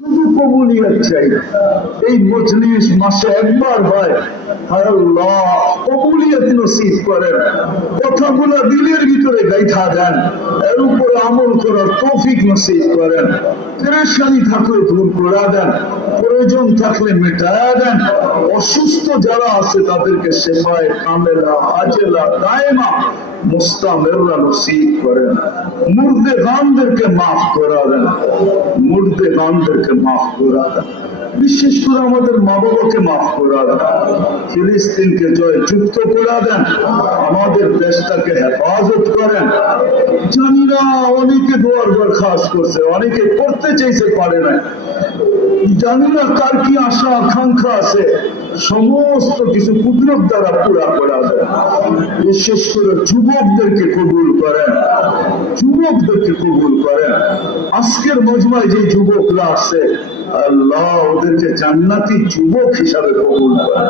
শুধু কবুলিয়ত চাই। এই মজলিস মাসে একবার হয়, হায় আল্লাহ কবুলিয়ত নসিব করেন। কথাগুলো দিলের ভিতরে গাইথা দেন, এর উপরে আমল করার তৌফিক নসিব করেন। পেরেশানি থাকলে দূর করে দেন, প্রয়োজন থাকলে মেটায়া দেন। অসুস্থ যারা আছে তাদেরকে শেফায়ে কামেলা আজেলা দায়েমা মুস্তামিররা নসিব করেন। মুর্দে গানদেরকে মাফ করা দেন, মুর্দে গানদেরকে মাফ করা দেন। বিশেষ করে আমাদের মা বাবাকে মাফ করা দেন, ফিলিস্তিনকে জয় যুক্ত করে দেন, আমাদের দেশটাকে হেফাজত করেন। জানি না অনেকে দোয়ার দরখাস্ত করছে, অনেকে করতে চাইছে পারে না, জানি না কার কি আশা আকাঙ্ক্ষা আছে, সমস্ত কিছু কুদরত দ্বারা পুরা করা যায়। বিশেষ করে যুবকদেরকে কবুল করেন, যুবকদেরকে কবুল করেন। আজকের মজমায় যে যুবকরা আছে, আল্লাহ ওদেরকে জান্নাতি যুবক হিসাবে কবুল করেন।